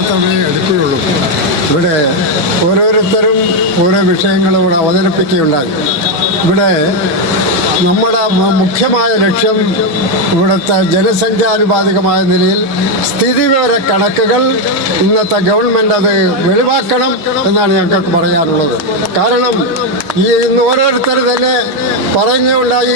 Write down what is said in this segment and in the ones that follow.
മാത്രമേ എടുക്കുകയുള്ളൂ. ഇവിടെ ഓരോരുത്തരും ഓരോ വിഷയങ്ങളും ഇവിടെ അവതരിപ്പിക്കുകയുണ്ടായി. ഇവിടെ നമ്മുടെ മുഖ്യമായ ലക്ഷ്യം ഇവിടുത്തെ ജനസംഖ്യാനുപാതികമായ നിലയിൽ സ്ഥിതിവിവര കണക്കുകൾ ഇന്നത്തെ ഗവൺമെന്റ് അത് വെളിവാക്കണം എന്നാണ് ഞങ്ങൾക്ക് പറയാനുള്ളത്. കാരണം ഈ ഇന്ന് ഓരോരുത്തർ തന്നെ പറഞ്ഞുള്ള ഈ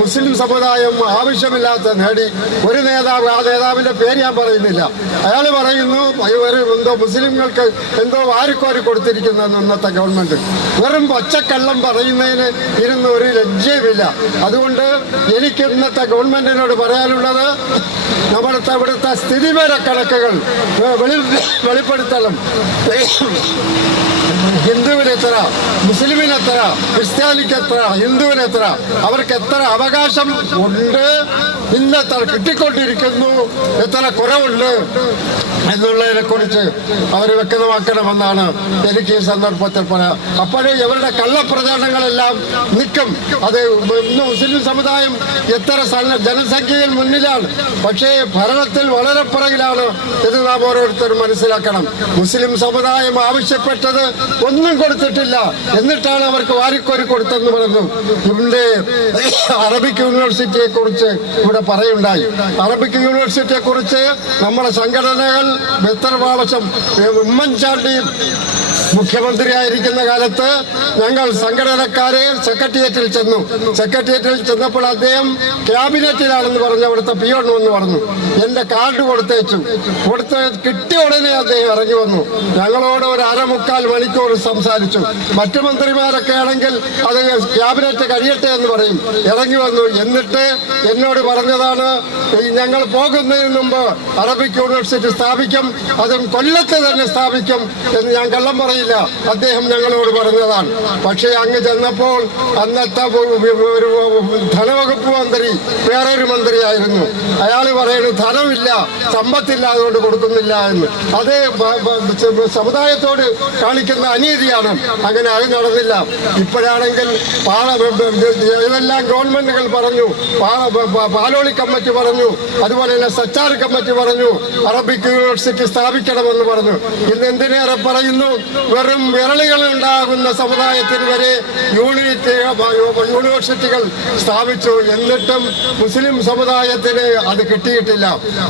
മുസ്ലിം സമുദായം ആവശ്യമില്ലാത്ത നേടി ഒരു നേതാവ് ആ നേതാവിന്റെ പേര് ഞാൻ പറയുന്നില്ല. അയാൾ പറയുന്നു ഒരു എന്തോ മുസ്ലിങ്ങൾക്ക് എന്തോ വാരിക്കോരി കൊടുത്തിരിക്കുന്നു ഇന്നത്തെ ഗവൺമെന്റ് വെറും പച്ചക്കള്ളം പറയുന്നതിന് ഇരുന്ന് ഒരു ലജ്ജയുമില്ല. അതുകൊണ്ട് എനിക്ക് ഇന്നത്തെ ഗവൺമെന്റിനോട് പറയാനുള്ളത് നമ്മുടെ ഇവിടുത്തെ സ്ഥിതിവിവര കണക്കുകൾ വെളി വെളിപ്പെടുത്തലും. ഹിന്ദുവിന് എത്ര മുസ്ലിമിന് ക്രിസ്ത്യാനിക്ക് എത്ര അവർക്ക് എത്ര അവകാശം ഉണ്ട് ഇന്ന് എത്ര കിട്ടിക്കൊണ്ടിരിക്കുന്നു എത്ര കുറവുണ്ട് എന്നുള്ളതിനെ കുറിച്ച് അവർ വ്യക്തമാക്കണമെന്നാണ് എനിക്ക് ഈ സന്ദർഭത്തിൽ പറയാം. അപ്പോഴേ ഇവരുടെ കള്ളപ്രചാരണങ്ങളെല്ലാം നിൽക്കും. അത് ഇന്ന് മുസ്ലിം സമുദായം എത്ര ജനസംഖ്യയിൽ മുന്നിലാണ്. പക്ഷേ ഭരണത്തിൽ വളരെ പുറകിലാണ് ഇത് നാം ഓരോരുത്തരും മനസ്സിലാക്കണം. മുസ്ലിം സമുദായം ആവശ്യപ്പെട്ടത് ഒന്നും കൊടുത്തിട്ടില്ല. എന്നിട്ടാണ് അവർക്ക് വാരിക്കോരി കൊടുത്തെന്ന് പറഞ്ഞു ഇവിടെ അറബിക് യൂണിവേഴ്സിറ്റിയെ കുറിച്ച് ഇവിടെ പറയുണ്ടായി. അറബിക് യൂണിവേഴ്സിറ്റിയെ കുറിച്ച് നമ്മുടെ സംഘടനകൾ എത്ര പ്രാവശ്യം ഉമ്മൻചാണ്ടിയും മുഖ്യമന്ത്രിയായിരിക്കുന്ന കാലത്ത് ഞങ്ങൾ സംഘടനക്കാരെ സെക്രട്ടേറിയറ്റിൽ ചെന്നു. സെക്രട്ടേറിയറ്റിൽ ചെന്നപ്പോൾ അദ്ദേഹം ക്യാബിനറ്റിലാണെന്ന് പറഞ്ഞ് അവിടുത്തെ പിയോൺ എന്ന് പറഞ്ഞു. എന്റെ കാർഡ് കൊടുത്തേച്ചു. കൊടുത്ത് കിട്ടിയ ഉടനെ അദ്ദേഹം ഇറങ്ങി വന്നു. ഞങ്ങളോട് ഒരു അരമുക്കാൽ മണിക്കൂർ സംസാരിച്ചു. മറ്റു മന്ത്രിമാരൊക്കെ ആണെങ്കിൽ അത് ക്യാബിനറ്റ് കഴിയട്ടെ എന്ന് പറയും. ഇറങ്ങി വന്നു. എന്നിട്ട് എന്നോട് പറഞ്ഞതാണ് ഞങ്ങൾ പോകുന്നതിന് മുമ്പ് അറബിക് യൂണിവേഴ്സിറ്റി സ്ഥാപിക്കും. അതും കൊല്ലത്ത് തന്നെ സ്ഥാപിക്കും എന്ന് ഞാൻ കള്ളം പറയില്ല അദ്ദേഹം ഞങ്ങളോട് പറഞ്ഞതാണ്. പക്ഷേ അങ്ങ് ചെന്നപ്പോൾ അന്നത്തെ ഒരു ധനവകുപ്പ് മന്ത്രി വേറൊരു മന്ത്രിയായിരുന്നു. അയാൾ പറയുന്നു ധനമില്ല സമ്പത്തില്ല അതുകൊണ്ട് കൊടുക്കുന്നില്ല എന്ന്. അത് സമുദായത്തോട് കാണിക്കുന്ന അനീതിയാണ്. അങ്ങനെ അത് നടന്നില്ല. ഇപ്പോഴാണെങ്കിൽ പാള ഇതെല്ലാം ഗവൺമെന്റുകൾ പറഞ്ഞു. പാലോളി കമ്മിറ്റി പറഞ്ഞു. അതുപോലെ തന്നെ സച്ചാർ കമ്മിറ്റി പറഞ്ഞു. അറബിക് യൂണിവേഴ്സിറ്റി സ്ഥാപിക്കണമെന്ന് പറഞ്ഞു. ഇന്ന് എന്തിനേറെ പറയുന്നു? വെറും വിരളികൾ ഉണ്ടാകുന്ന സമുദായത്തിന് വരെ യൂണിറ്റ് യൂണിവേഴ്സിറ്റികൾ സ്ഥാപിച്ചു. എന്നിട്ടും മുസ്ലിം സമുദായത്തിന് അത് കിട്ടിയിട്ടില്ല.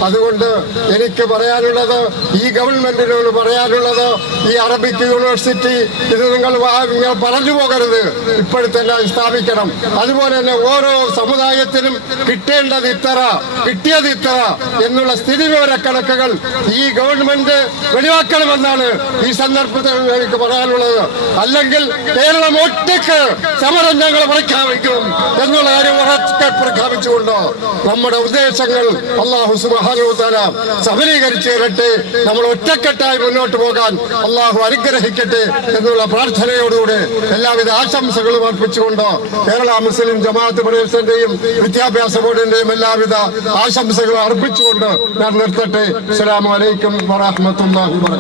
അതുകൊണ്ട് എനിക്ക് പറയാനുള്ളത് ഈ ഗവൺമെന്റിനോട് പറയാനുള്ളത് ഈ അറബിക് യൂണിവേഴ്സിറ്റി ഇത് നിങ്ങൾ നിങ്ങൾ പറഞ്ഞു പോകരുത്. ഇപ്പോഴത്തന്നെ സ്ഥാപിക്കണം. അതുപോലെ തന്നെ ഓരോ സമുദായത്തിനും കിട്ടേണ്ടത് ഇത്ര കിട്ടിയത് ഇത്ര എന്നുള്ള സ്ഥിതിവിവര കണക്കുകൾ ഈ ഗവൺമെന്റ് വെളിവാക്കണമെന്നാണ് ഈ സന്ദർഭത്തിൽ എനിക്ക് പറയാനുള്ളത്. അല്ലെങ്കിൽ കേരളം ഒറ്റയ്ക്ക് സമരം ഞങ്ങൾ പ്രഖ്യാപിക്കും. എന്നുള്ള കാര്യം ഉറക്കെ പ്രഖ്യാപിച്ചുകൊണ്ട്. നമ്മുടെ ഉദ്ദേശങ്ങൾ അള്ളാഹു സുബാനുത്താല സഫലീകരിച്ചു തരട്ടെ നമ്മൾ ഒറ്റക്കെട്ടായി മുന്നോട്ട് പോകാൻ അള്ളാഹു അനുഗ്രഹിക്കട്ടെ എന്നുള്ള പ്രാർത്ഥനയോടുകൂടെ എല്ലാവിധ ആശംസകളും അർപ്പിച്ചുകൊണ്ട് കേരള മുസ്ലിം ജമാഅത്ത് പ്രദേശത്തിന്റെയും വിദ്യാഭ്യാസ ബോർഡിന്റെയും എല്ലാവിധ ആശംസകളും അർപ്പിച്ചുകൊണ്ട് ഞാൻ നിർത്തട്ടെ. അസ്സലാമു അലൈക്കും വറഹ്മത്തുള്ളാഹി വബറകാതുഹു